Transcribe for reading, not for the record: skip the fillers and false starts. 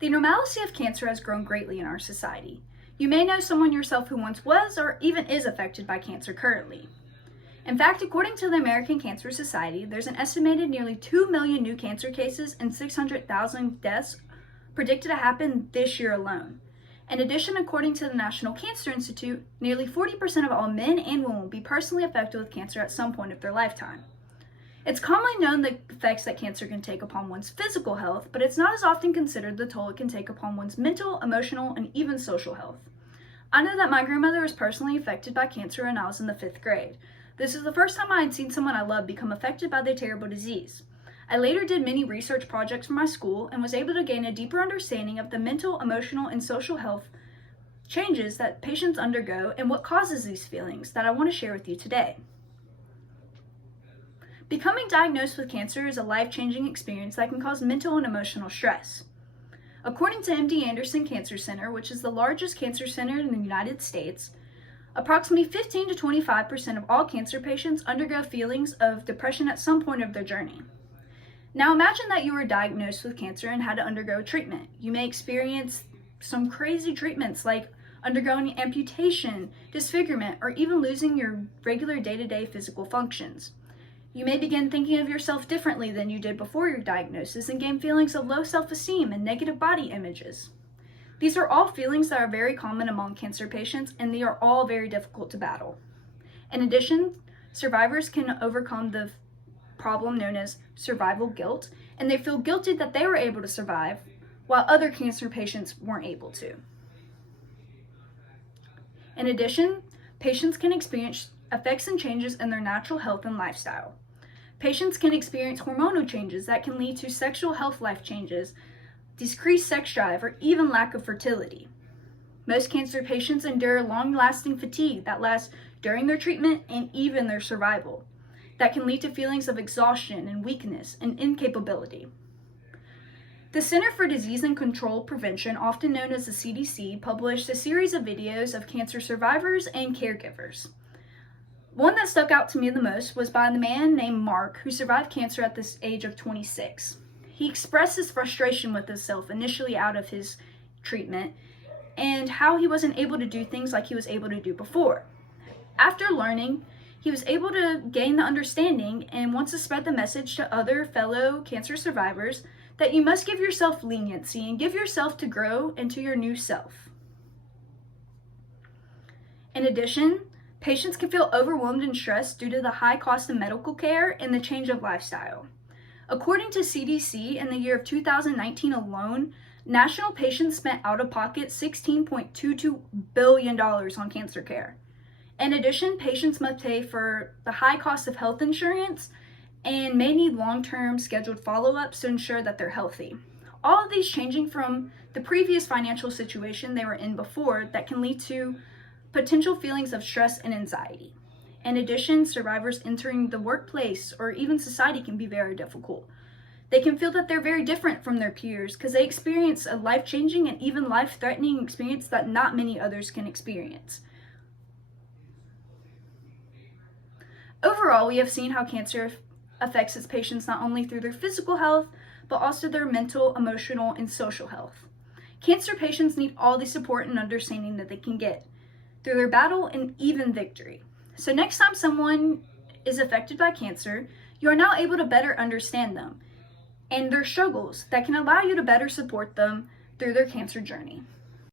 The normalcy of cancer has grown greatly in our society. You may know someone yourself who once was or even is affected by cancer currently. In fact, according to the American Cancer Society, there's an estimated nearly 2 million new cancer cases and 600,000 deaths predicted to happen this year alone. In addition, according to the National Cancer Institute, nearly 40% of all men and women will be personally affected with cancer at some point of their lifetime. It's commonly known the effects that cancer can take upon one's physical health, but it's not as often considered the toll it can take upon one's mental, emotional, and even social health. I know that my grandmother was personally affected by cancer when I was in the 5th grade. This is the first time I had seen someone I loved become affected by the terrible disease. I later did many research projects for my school and was able to gain a deeper understanding of the mental, emotional, and social health changes that patients undergo and what causes these feelings that I want to share with you today. Becoming diagnosed with cancer is a life-changing experience that can cause mental and emotional stress. According to MD Anderson Cancer Center, which is the largest cancer center in the United States, approximately 15 to 25% of all cancer patients undergo feelings of depression at some point of their journey. Now imagine that you were diagnosed with cancer and had to undergo treatment. You may experience some crazy treatments like undergoing amputation, disfigurement, or even losing your regular day-to-day physical functions. You may begin thinking of yourself differently than you did before your diagnosis and gain feelings of low self-esteem and negative body images. These are all feelings that are very common among cancer patients, and they are all very difficult to battle. In addition, survivors can overcome the problem known as survival guilt, and they feel guilty that they were able to survive while other cancer patients weren't able to. In addition, patients can experience effects and changes in their natural health and lifestyle. Patients can experience hormonal changes that can lead to sexual health life changes, decreased sex drive, or even lack of fertility. Most cancer patients endure long-lasting fatigue that lasts during their treatment and even their survival, that can lead to feelings of exhaustion and weakness and incapability. The Center for Disease and Control Prevention, often known as the CDC, published a series of videos of cancer survivors and caregivers. One that stuck out to me the most was by the man named Mark, who survived cancer at the age of 26. He expressed his frustration with himself initially out of his treatment and how he wasn't able to do things like he was able to do before. After learning, he was able to gain the understanding and wants to spread the message to other fellow cancer survivors that you must give yourself leniency and give yourself to grow into your new self. In addition, patients can feel overwhelmed and stressed due to the high cost of medical care and the change of lifestyle. According to CDC, in the year of 2019 alone, national patients spent out of pocket $16.22 billion on cancer care. In addition, patients must pay for the high cost of health insurance and may need long-term scheduled follow-ups to ensure that they're healthy. All of these changing from the previous financial situation they were in before that can lead to potential feelings of stress and anxiety. In addition, survivors entering the workplace or even society can be very difficult. They can feel that they're very different from their peers because they experience a life-changing and even life-threatening experience that not many others can experience. Overall, we have seen how cancer affects its patients not only through their physical health, but also their mental, emotional, and social health. Cancer patients need all the support and understanding that they can get through their battle and even victory. So next time someone is affected by cancer, you are now able to better understand them and their struggles that can allow you to better support them through their cancer journey.